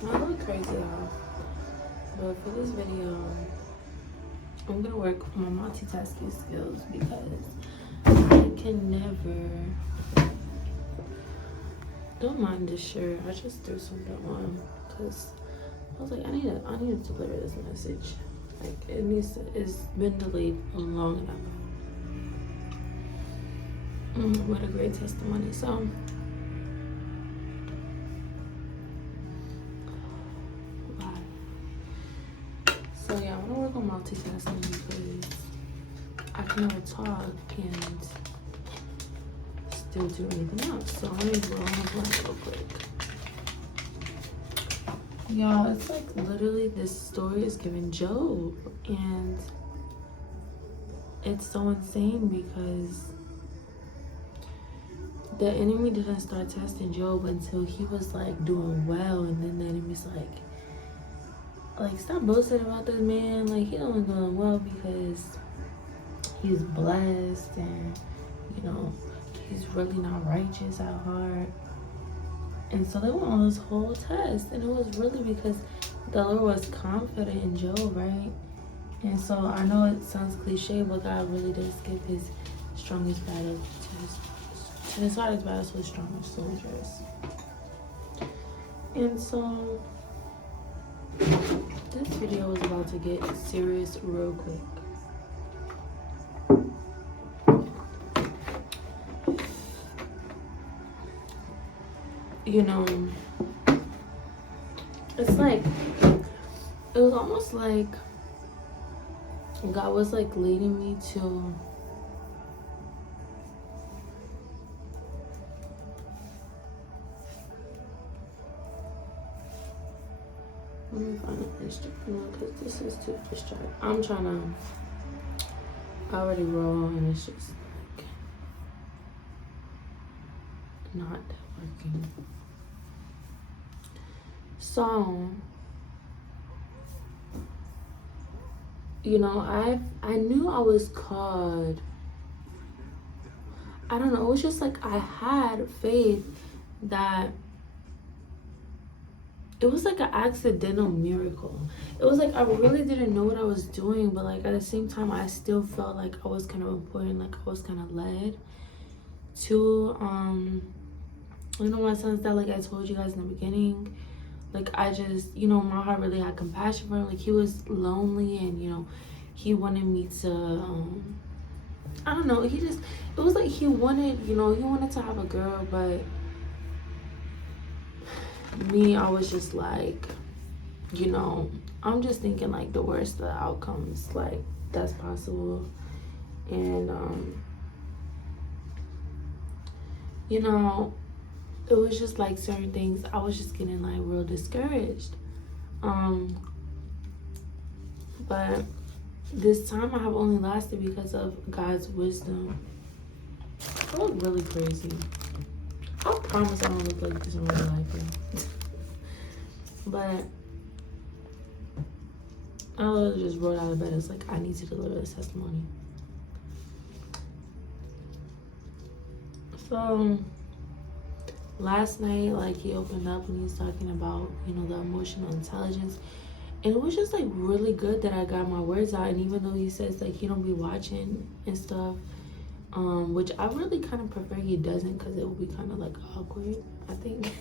I look crazy off, but for this video, I'm gonna work on my multitasking skills because I can never. Don't mind this shirt. I just threw something on because I was like, I need to deliver this message. Like it needs to. It's been delayed long enough. What a great testimony. So. So yeah, I'm gonna work on multitasking because I can never talk and still do anything else. So let me roll my blunt real quick. Y'all, it's like literally this story is giving Job, and it's so insane because the enemy didn't start testing Job until he was like doing well, and then the enemy's like stop boasting about this man. Like he only doing well because he's blessed, and you know he's really not righteous at heart. And so they went on this whole test, and it was really because the Lord was confident in Job, right? And so I know it sounds cliche, but God really does give his strongest battle to his hardest battles with strongest soldiers. And so this video is about to get serious real quick. You know, it's like, it was almost like God was like leading me to let me find an instrument because this is too distracting. I'm trying to already roll and it's just like not working. So, you know, I knew I was called. I don't know, it was just like I had faith that it was like an accidental miracle. It was like I really didn't know what I was doing, but like at the same time I still felt like I was kind of important, like I was kind of led to you know, my son's dad, like I told you guys in the beginning, like I just, you know, my heart really had compassion for him. Like he was lonely, and you know, he wanted me to I don't know, it was like he wanted, you know, he wanted to have a girl, but me, I was just like, you know, I'm just thinking like the worst of the outcomes, like that's possible. And you know, it was just like certain things I was just getting like real discouraged. But this time I have only lasted because of God's wisdom. I look really crazy. I promise I don't look like this in real life. But I literally just rolled out of bed. It's like I need to deliver this testimony. So last night, like he opened up and he was talking about, you know, the emotional intelligence. And it was just like really good that I got my words out. And even though he says like he don't be watching and stuff, which I really kind of prefer he doesn't, because it would be kind of like awkward, I think.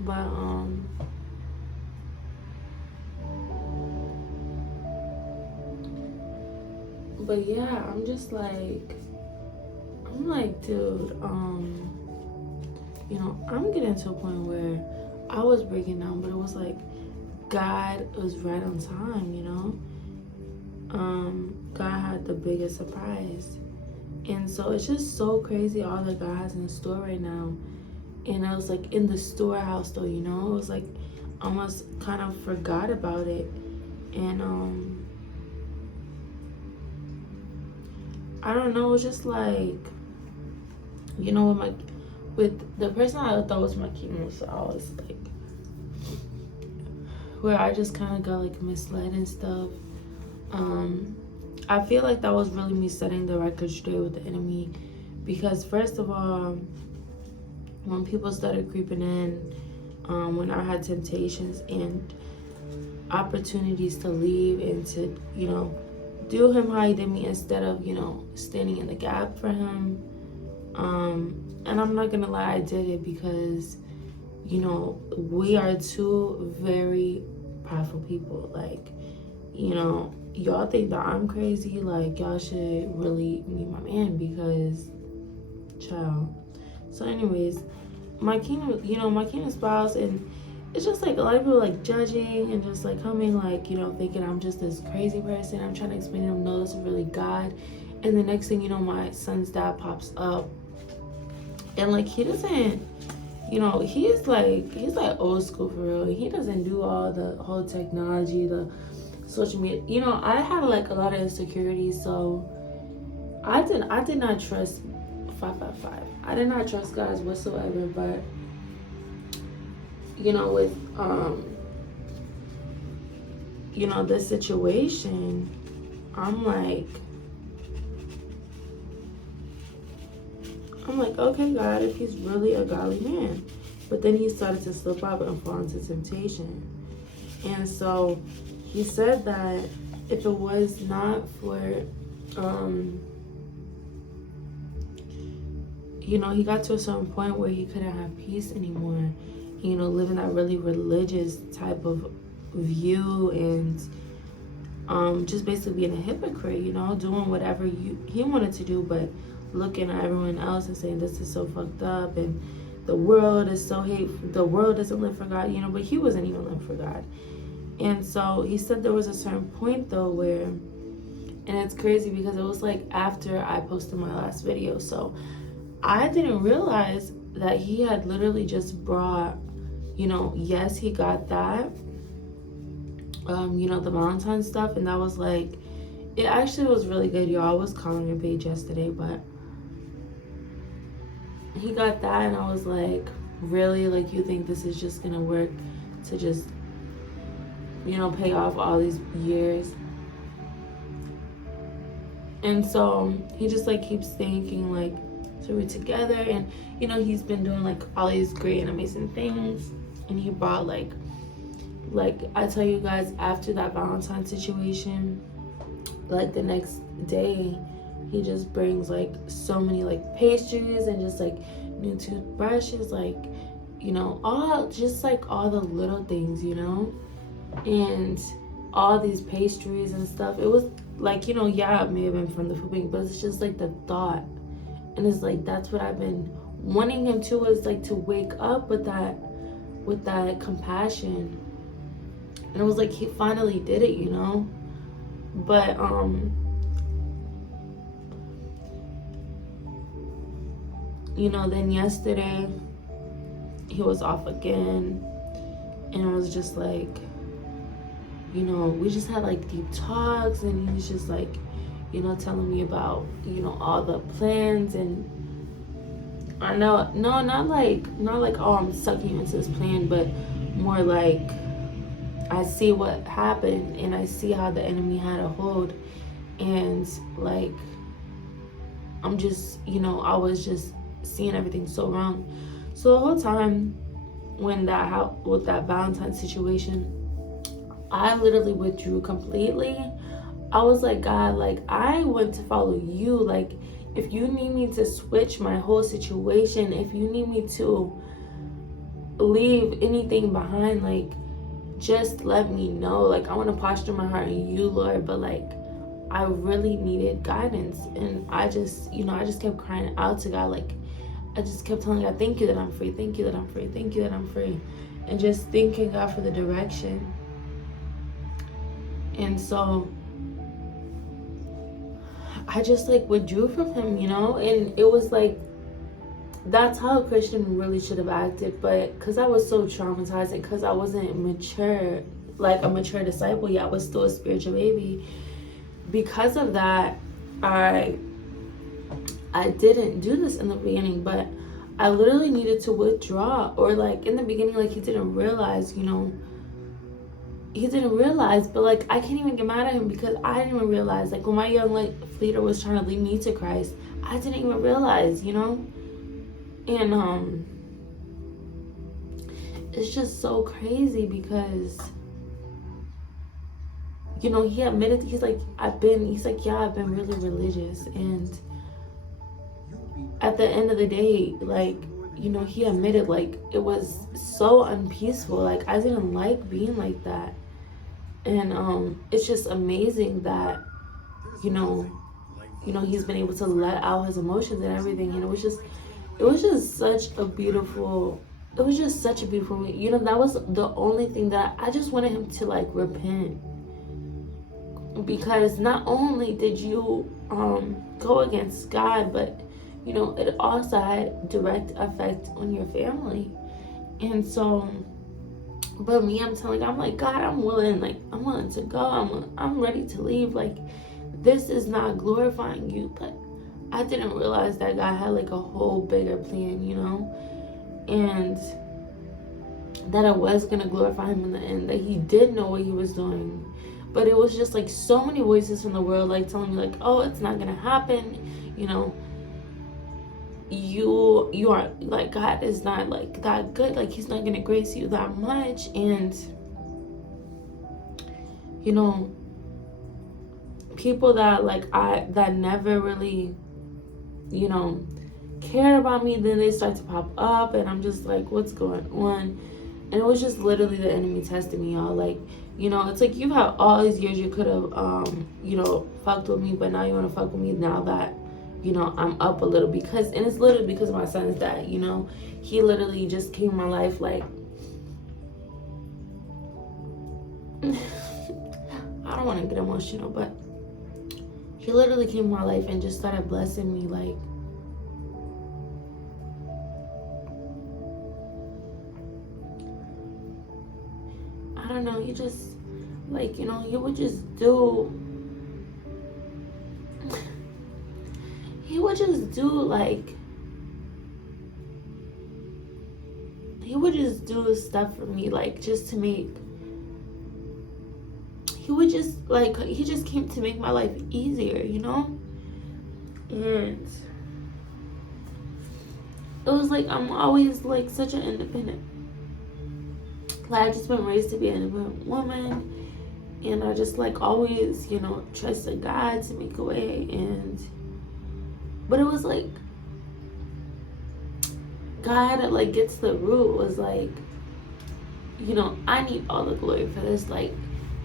But yeah, I'm like, dude, you know, I'm getting to a point where I was breaking down, but it was like God was right on time, you know. God had the biggest surprise, and so it's just so crazy all that God has in store right now. And I was like in the storehouse though, you know, it was like almost kind of forgot about it. And I don't know, it was just like, you know, with the person I thought was my chemo, so I was like, where I just kind of got like misled and stuff. I feel like that was really me setting the record straight with the enemy, because first of all, when people started creeping in, when I had temptations and opportunities to leave and to, do him how he did me instead of, standing in the gap for him. And I'm not gonna lie, I did it because, we are two very powerful people. Like, y'all think that I'm crazy, like, y'all should really meet my man because, child. So anyways, my kingdom spouse, and it's just like a lot of people like judging and just like coming like, thinking I'm just this crazy person. I'm trying to explain to them, no, this is really God. And the next thing you know, my son's dad pops up, and like he doesn't, he's like old school for real. He doesn't do all the whole technology, the social media. I had like a lot of insecurities, so I did not trust 555. I did not trust guys whatsoever. But with this situation, I'm like, okay, God, if he's really a godly man. But then he started to slip up and fall into temptation. And so he said that if it was not for, he got to a certain point where he couldn't have peace anymore. Living that really religious type of view and just basically being a hypocrite, doing whatever he wanted to do, but looking at everyone else and saying this is so fucked up and the world is so hateful, the world doesn't live for God, but he wasn't even living for God. And so he said there was a certain point though where, and it's crazy because it was like after I posted my last video, so I didn't realize that he had literally just brought, yes, he got that, the Valentine stuff, and that was like, it actually was really good, y'all. I was calling your page yesterday, but he got that, and I was like, really? Like, you think this is just gonna work to just, pay off all these years? And so he just like keeps thinking like, so we're together, and he's been doing like all these great and amazing things, and he brought like I tell you guys, after that Valentine situation, like the next day he just brings like so many like pastries and just like new toothbrushes, like all just like all the little things, and all these pastries and stuff. It was like, yeah, it may have been from the food bank, but it's just like the thought. And it's like, that's what I've been wanting him to, is like to wake up with that compassion. And it was like he finally did it, But then yesterday he was off again, and it was just like, we just had like deep talks, and he was just like, telling me about, all the plans. And I know, no, not like, oh, I'm sucking you into this plan, but more like, I see what happened, and I see how the enemy had a hold, and like, I'm just, I was just seeing everything so wrong. So the whole time with that Valentine situation, I literally withdrew completely. I was like, God, like, I want to follow you. Like, if you need me to switch my whole situation, if you need me to leave anything behind, like, just let me know. Like, I want to posture my heart in you, Lord, but like, I really needed guidance. And I just kept crying out to God. Like, I just kept telling God, thank you that I'm free, thank you that I'm free, thank you that I'm free, and just thanking God for the direction. And so I just like withdrew from him, and it was like, that's how a Christian really should have acted. But because I was so traumatized, and because I wasn't mature, like a mature disciple yet, I was still a spiritual baby. Because of that, I didn't do this in the beginning, but I literally needed to withdraw. Or like in the beginning, like he didn't realize, but like I can't even get mad at him, because I didn't even realize, like when my young like leader was trying to lead me to Christ, I didn't even realize, and it's just so crazy because, you know, he admitted, he's like, yeah, I've been really religious. And at the end of the day, like, you know, he admitted, like, it was so unpeaceful. Like, I didn't like being like that. And it's just amazing that, you know, he's been able to let out his emotions and everything. And it was just such a beautiful, it was just such a beautiful, you know, that was the only thing that I just wanted him to, like, repent. Because not only did you go against God, but, you know, it also had direct effect on your family. And so, but me, I'm like, God, I'm willing to go. I'm ready to leave. Like, this is not glorifying you. But I didn't realize that God had, like, a whole bigger plan, you know, and that I was gonna glorify him in the end, that he did know what he was doing. But it was just, like, so many voices from the world, like, telling me, like, oh, it's not gonna happen, you know, you are, like, God is not, like, that good, like, he's not gonna grace you that much. And, you know, people that, like, that never really, you know, cared about me, then they start to pop up, and I'm just like, what's going on? And it was just literally the enemy testing me, y'all. Like, you know, it's like, you have all these years you could have, you know, fucked with me, but now you want to fuck with me now that, you know, I'm up a little. Because, and it's literally because of my son's dad, you know. He literally just came in my life, like, I don't want to get emotional, but he literally came in my life and just started blessing me, like, I don't know, he just, like, you know, he would just do, like, he would just do stuff for me, like, just to make, he would just, like, he just came to make my life easier, you know? And it was like, I'm always, like, such an independent, like, I just been raised to be an independent woman. And I just, like, always, you know, trusted God to make a way. But it was like, God, like, gets to the root, was like, you know, I need all the glory for this. Like,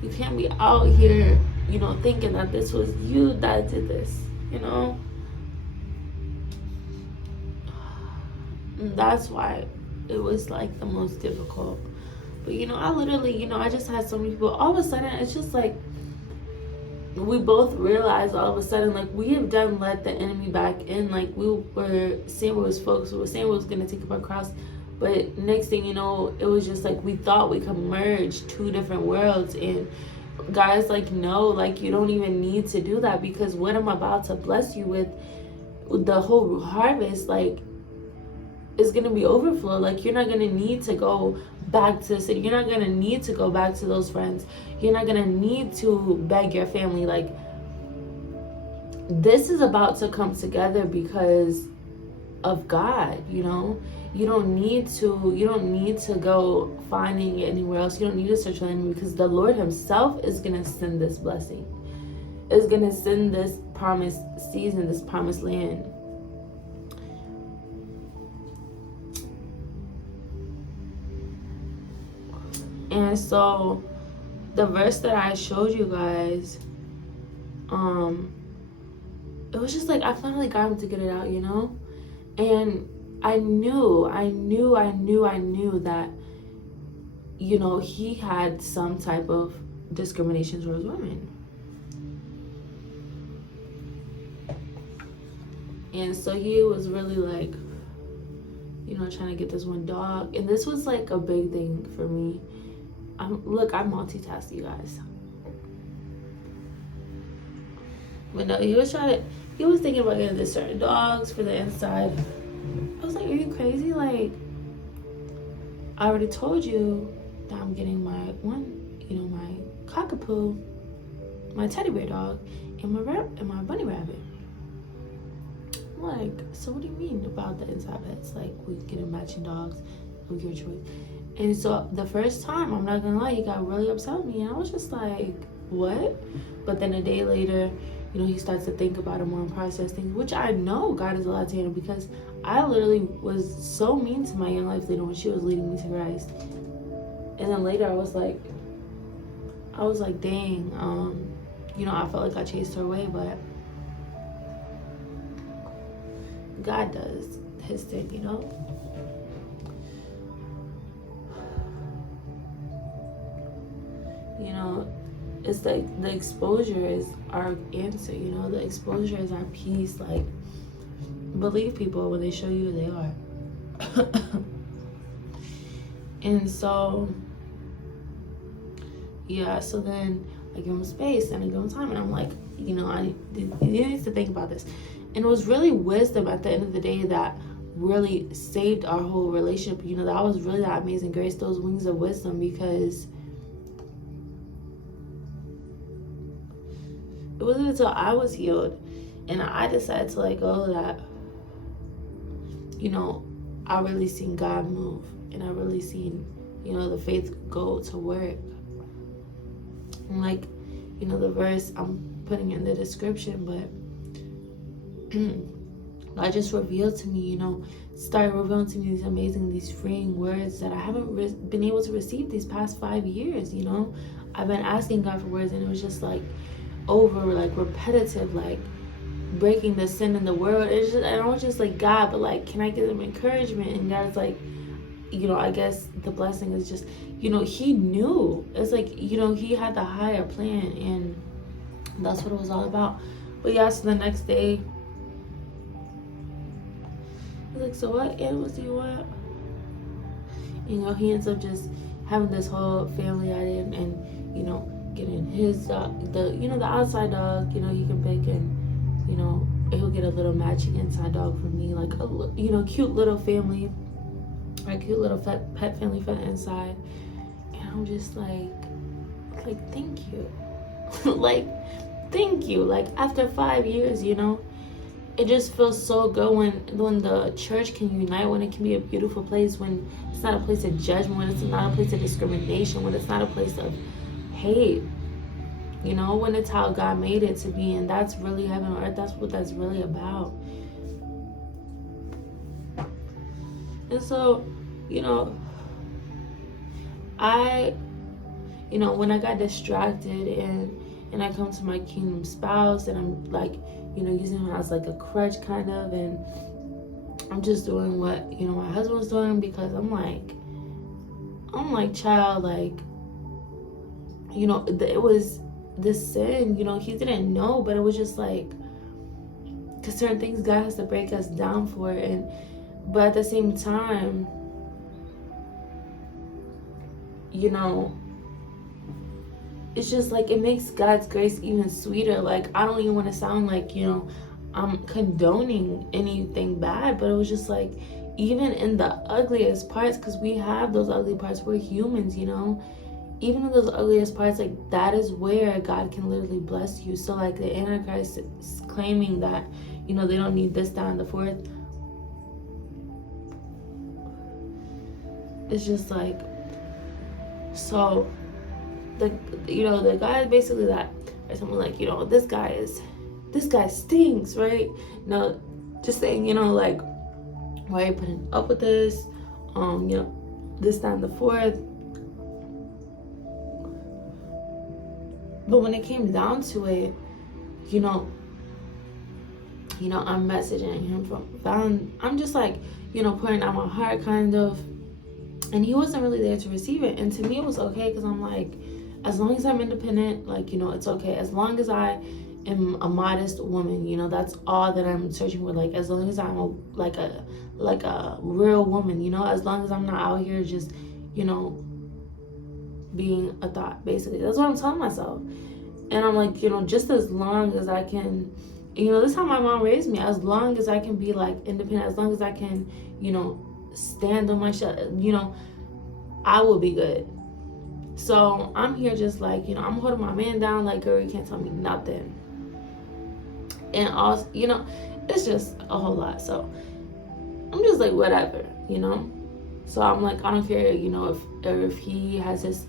you can't be out here, you know, thinking that this was you that did this, you know? And that's why it was, like, the most difficult. But, you know, I literally, you know, I just had so many people. All of a sudden, it's just like, we both realized all of a sudden, like, we have done let the enemy back in. Like, we were saying we was focused. We were saying we was going to take up our cross. But next thing you know, it was just like, we thought we could merge two different worlds. And God's like, no, like, you don't even need to do that. Because what I'm about to bless you with, the whole harvest, like, is going to be overflow. Like, you're not going to need to go back to the city. You're not going to need to go back to those friends. You're not going to need to beg your family. Like, this is about to come together because of God, you know? You don't need to go finding it anywhere else. You don't need to search for the enemy, because the Lord himself is going to send this blessing. Is going to send this promised season, this promised land. And so the verse that I showed you guys, it was just like, I finally got him to get it out, you know? And I knew that, you know, he had some type of discrimination towards women. And so he was really, like, you know, trying to get this one dog. And this was, like, a big thing for me. I multitask, you guys. But no, he was thinking about getting this certain dogs for the inside. I was like, are you crazy? Like, I already told you that I'm getting my one, you know, my cockapoo, my teddy bear dog, and my bunny rabbit. I'm like, so what do you mean about the inside pets? Like, we get matching dogs. of your choice. And so the first time, I'm not gonna lie, he got really upset with me, and I was just like, what? But then a day later, you know, he starts to think about it more and process things, which I know God is allowed to handle, because I literally was so mean to my young life leader when she was leading me to Christ. And then later I was like, dang, you know, I felt like I chased her away, but God does his thing, you know? You know, it's like the exposure is our answer, you know? The exposure is our peace. Like, believe people when they show you who they are. And so, yeah, so then I give him space and I give him time, and I'm like, you know, he needs to think about this. And it was really wisdom at the end of the day that really saved our whole relationship. You know, that was really that amazing grace, those wings of wisdom, because it wasn't until I was healed and I decided to let go that, you know, I really seen God move, and I really seen, you know, the faith go to work. And like, you know, the verse I'm putting in the description, but God just revealed to me, you know, started revealing to me these amazing, these freeing words that I haven't been able to receive these past 5 years, you know. I've been asking God for words, and it was just like like repetitive, like breaking the sin in the world. It's just, and I was just like, God, but like, can I give them encouragement? And God's like, you know, I guess the blessing is just, you know, he knew. It's like, you know, he had the higher plan, and that's what it was all about. But yeah, so the next day, I was like, so what animals do you want? You know, he ends up just having this whole family at it, and you know, getting his dog, the outside dog, you know, you can pick, and you know, he'll get a little matching inside dog for me, like a, you know, cute little family, or cute little pet family for the inside. And I'm just like thank you. Like, thank you. Like, after 5 years, you know, it just feels so good when the church can unite, when it can be a beautiful place, when it's not a place of judgment, when it's not a place of discrimination, when it's not a place of hate, you know, when it's how God made it to be. And that's really heaven on earth. That's what that's really about. And so, you know, when I got distracted and I come to my kingdom spouse, and I'm like, you know, using him as like a crutch kind of, and I'm just doing what, you know, my husband was doing, because I'm like, child, like, you know, it was this sin, you know, he didn't know, but it was just like, because certain things God has to break us down for. But at the same time, you know, it's just like, it makes God's grace even sweeter. Like, I don't even want to sound like, you know, I'm condoning anything bad, but it was just like, even in the ugliest parts, because we have those ugly parts, we're humans, you know, even in those ugliest parts, like, that is where God can literally bless you. So like, the Antichrist is claiming that, you know, they don't need this, that, and the fourth. It's just like, so the guy basically that, or someone like, you know, this guy stinks, right? No, just saying, you know, like, why are you putting up with this? You know, this, that, and the fourth. But when it came down to it, you know, I'm messaging him I'm just like, you know, pouring out my heart kind of, and he wasn't really there to receive it. And to me, it was okay, because I'm like, as long as I'm independent, like, you know, it's okay. As long as I am a modest woman, you know, that's all that I'm searching for. Like, as long as I'm a real woman, you know, as long as I'm not out here just, you know, being a thought, basically. That's what I'm telling myself. And I'm like, you know, just as long as I can, you know, this is how my mom raised me. As long as I can be like independent, as long as I can, you know, stand on my shit, you know, I will be good. So I'm here just like, you know, I'm holding my man down like, girl, you can't tell me nothing. And also, you know, it's just a whole lot. So I'm just like, whatever, you know. So I'm like, I don't care, you know, if he has his,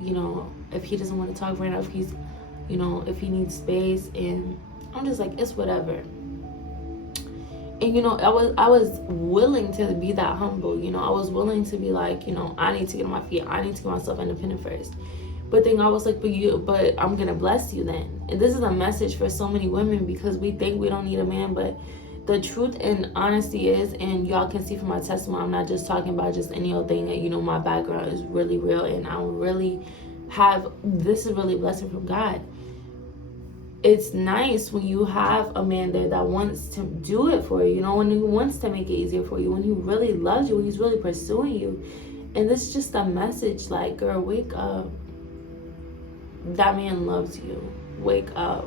you know, if he doesn't want to talk right now, if he's, you know, if he needs space, and I'm just like, it's whatever. And you know, I was willing to be that humble. You know, I was willing to be like, you know, I need to get on my feet. I need to get myself independent first. But then I was like, but I'm gonna bless you then. And this is a message for so many women, because we think we don't need a man, but the truth and honesty is, and y'all can see from my testimony, I'm not just talking about just any old thing. That, you know, my background is really real, and I really this is really a blessing from God. It's nice when you have a man there that wants to do it for you, you know, when he wants to make it easier for you, when he really loves you, when he's really pursuing you. And this is just a message like, girl, wake up. That man loves you. Wake up.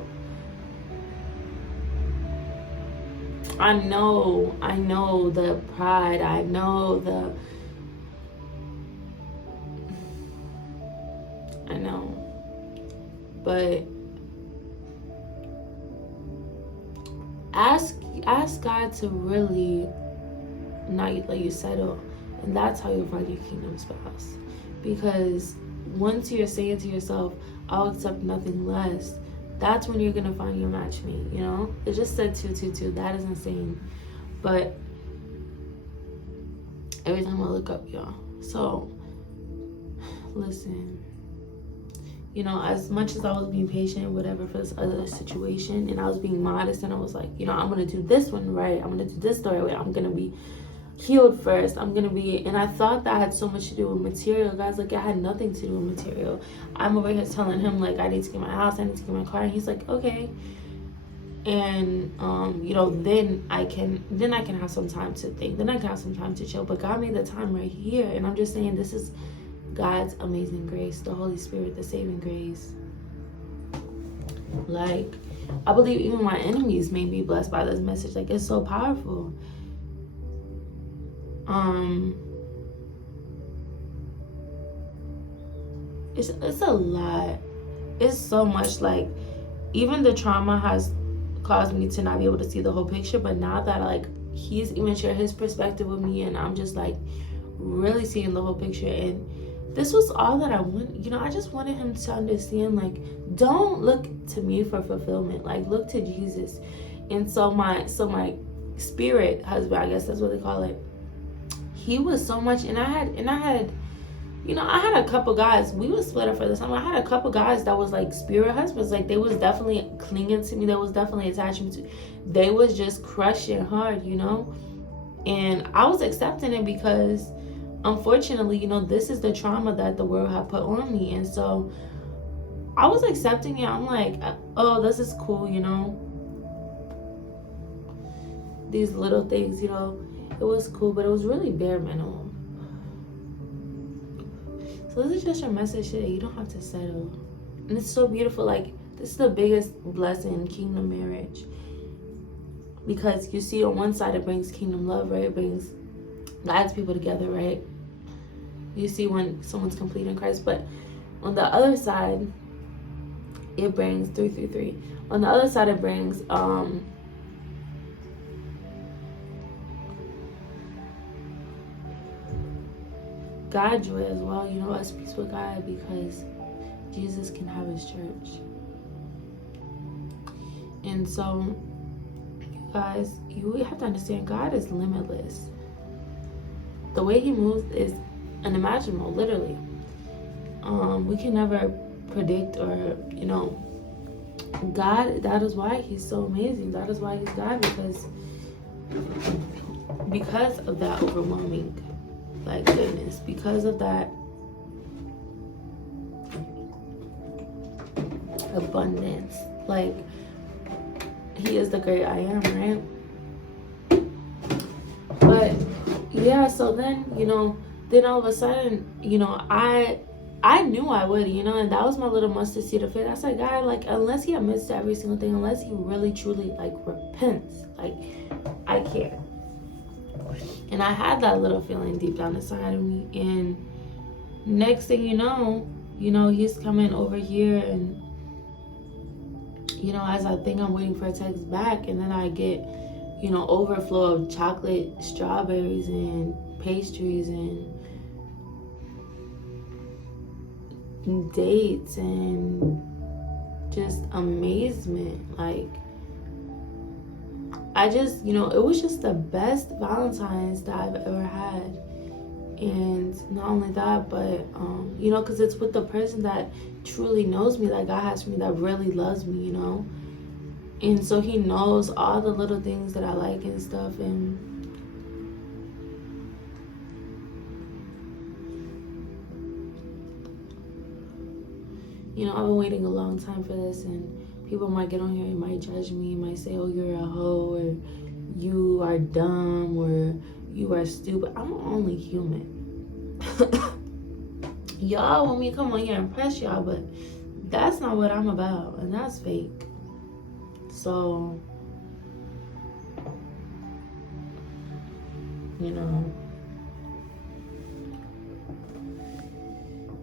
I know the pride. I know. But ask God to really not let you settle, and that's how you'll find your kingdom spouse. Because once you're saying to yourself, I'll accept nothing less, that's when you're gonna find your matchmate. You know, it just said 222. That is insane. But every time I look up, y'all. So listen. You know, as much as I was being patient, whatever, for this other situation, and I was being modest, and I was like, you know, I'm gonna do this one right. I'm gonna do this the right way. I'm gonna be healed first. And I thought that had so much to do with material. Guys, like, it had nothing to do with material. I'm over here telling him, like, I need to get my house, I need to get my car, and he's like, okay. And you know, then I can have some time to think. Then I can have some time to chill. But God made the time right here, and I'm just saying, this is God's amazing grace, the Holy Spirit, the saving grace. Like, I believe even my enemies may be blessed by this message. Like, it's so powerful. It's a lot. It's so much. Like, even the trauma has caused me to not be able to see the whole picture. But now that, like, he's even shared his perspective with me, and I'm just like really seeing the whole picture. And this was all that I want. You know, I just wanted him to understand, like, don't look to me for fulfillment. Like, look to Jesus. And so my spirit husband, I guess that's what they call it, he was so much. And I had, you know, I had a couple guys. We was split up for this time. I had a couple guys that was like spirit husbands. Like, they was definitely clinging to me. They was definitely attaching to me. They was just crushing hard, you know. And I was accepting it because, unfortunately, you know, this is the trauma that the world had put on me. And so I was accepting it. I'm like, oh, this is cool, you know. These little things, you know, it was cool, but it was really bare minimum. So this is just your message today. You don't have to settle. And it's so beautiful. Like, this is the biggest blessing in kingdom marriage. Because you see, on one side, it brings kingdom love, right? It brings God's people together, right? You see when someone's complete in Christ. But on the other side, it brings 333. On the other side, it brings God joy as well. You know, us peace with God, because Jesus can have his church. And so, you guys, you have to understand, God is limitless. The way he moves is unimaginable, literally. We can never predict, or, you know, God, that is why he's so amazing. That is why he's God, because of that overwhelming, like, goodness, because of that abundance. Like, he is the great I am, right? But yeah, so then, you know, then all of a sudden, you know, I knew I would, you know, and that was my little mustard seed of faith. I said, God, like, unless he admits to every single thing, unless he really truly, like, repents, like, I can't. And I had that little feeling deep down inside of me. And next thing you know, he's coming over here, and, you know, as I think I'm waiting for a text back, and then I get, you know, overflow of chocolate, strawberries, and pastries and dates and just amazement. Like, I just, it was just the best Valentine's that I've ever had. And not only that, but because it's with the person that truly knows me, that God has for me, that really loves me, and so he knows all the little things that I like and stuff. And I've been waiting a long time for this, and people might get on here and might judge me, might say, oh, you're a hoe, or you are dumb, or you are stupid. I'm only human. Y'all want me to come on here and press y'all, but that's not what I'm about, and that's fake. So,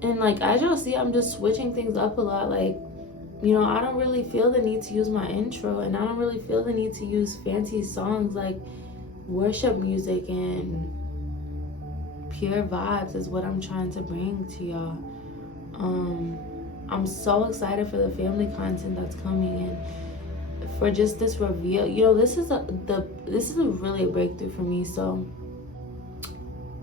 and like, as y'all see, I'm just switching things up a lot. Like, I don't really feel the need to use my intro, and I don't really feel the need to use fancy songs. Like, worship music and pure vibes is what I'm trying to bring to y'all. I'm so excited for the family content that's coming, and for just this reveal. This is a really a breakthrough for me. So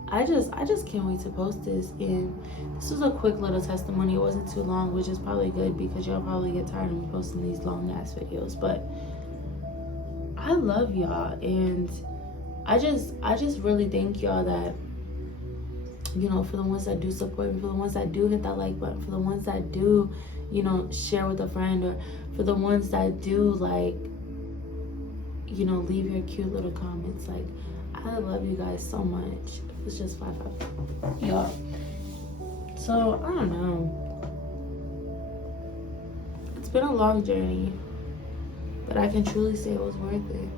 I just can't wait to post this. And this was a quick little testimony. It wasn't too long, which is probably good, because y'all probably get tired of me posting these long ass videos. But I love y'all, and I just really thank y'all that, for the ones that do support me, for the ones that do hit that like button, for the ones that do, share with a friend, or for the ones that do, like, leave your cute little comments. Like, I love you guys so much. It's just 5 y'all. So I don't know. It's been a long journey, but I can truly say it was worth it.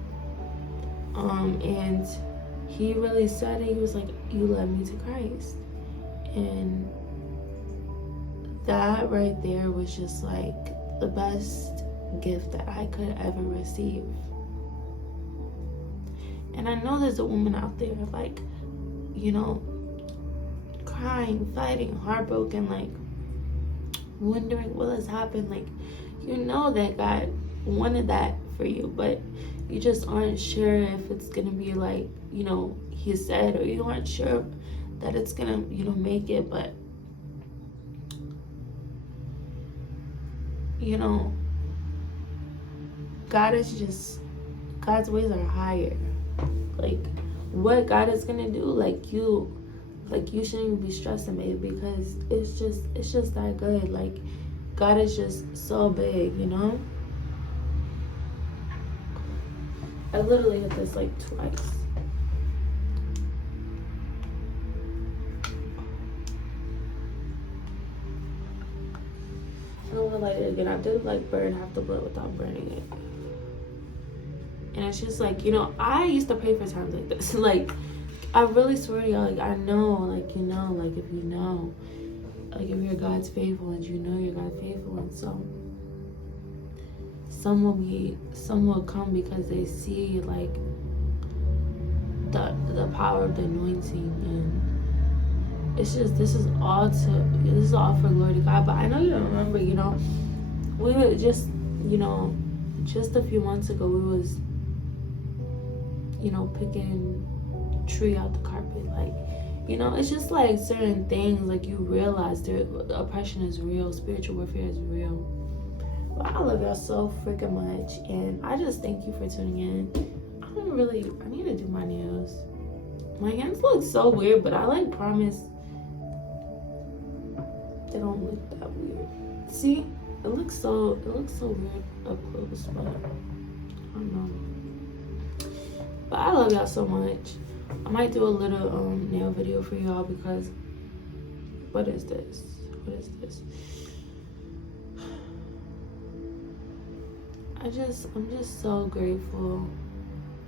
And he really said it. He was like, you led me to Christ. And that right there was just like the best gift that I could ever receive. And I know there's a woman out there, like, crying, fighting, heartbroken, like, wondering what has happened. Like, that God wanted that for you, but you just aren't sure if it's gonna be like, he said, or you aren't sure that it's gonna, make it. But God's ways are higher. Like, what God is gonna do, you shouldn't even be stressing, baby, because it's just that good. Like, God is just so big, I literally hit this like twice. I'm gonna light it again. I did like burn half the blood without burning it. And it's just like, I used to pray for times like this. Like, I really swear to y'all, like, I know, like, like, if like, if you're God's faithful, and you're God's faithful. And so some will come because they see, like, the power of the anointing. And it's just, this is all for glory to God. But I know you don't remember, we were just, just a few months ago, we was, picking tree out the carpet. Like, it's just like certain things, like, you realize the oppression is real, spiritual warfare is real. But I love y'all so freaking much, and I just thank you for tuning in. I need to do my nails. My hands look so weird, but I promise they don't look that weird. See, it looks so weird up close, but I don't know. But I love y'all so much. I might do a little nail video for y'all, because what is this? I'm just so grateful.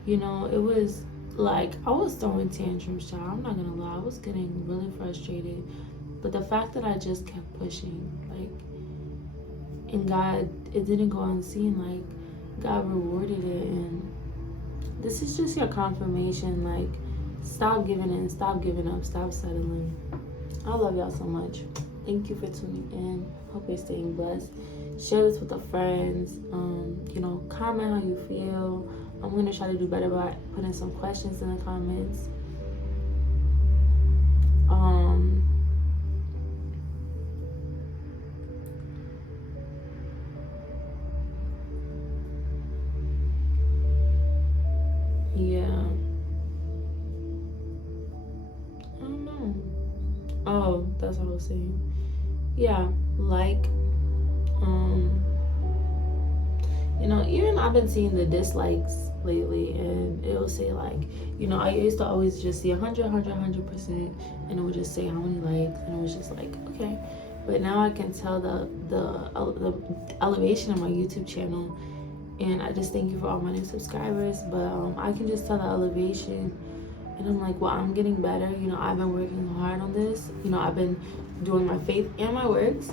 It was like, I was throwing tantrums, child. I'm not gonna lie. I was getting really frustrated. But the fact that I just kept pushing, like, and God, it didn't go unseen. Like, God rewarded it. And this is just your confirmation, like, Stop giving in, stop giving up, stop settling. I love y'all so much. Thank you for tuning in. Hope you're staying blessed. Share this with a friends. Comment how you feel. I'm gonna try to do better by putting some questions in the comments. Yeah. I don't know. Oh, that's what I was saying. Yeah, like, even I've been seeing the dislikes lately, and it'll say like, I used to always just see 100%, and it would just say how many likes, and it was just like, okay. But now I can tell the elevation of my YouTube channel, and I just thank you for all my new subscribers. But I can just tell the elevation, and I'm like, well, I'm getting better. I've been working hard on this. I've been doing my faith and my works,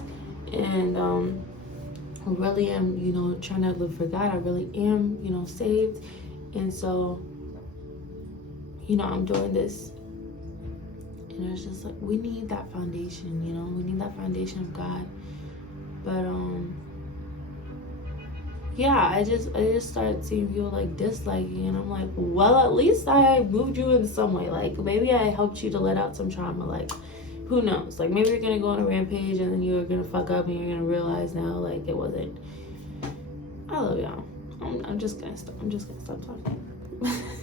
and I really am, trying to live for God. I really am, saved. And so, I'm doing this. And it's just like, we need that foundation, we need that foundation of God. But, yeah, I just started seeing people like disliking, and I'm like, well, at least I moved you in some way. Like, maybe I helped you to let out some trauma. Like, who knows? Like, maybe you're gonna go on a rampage, and then you're gonna fuck up, and you're gonna realize now, like, it wasn't. I love y'all. I'm just gonna stop talking.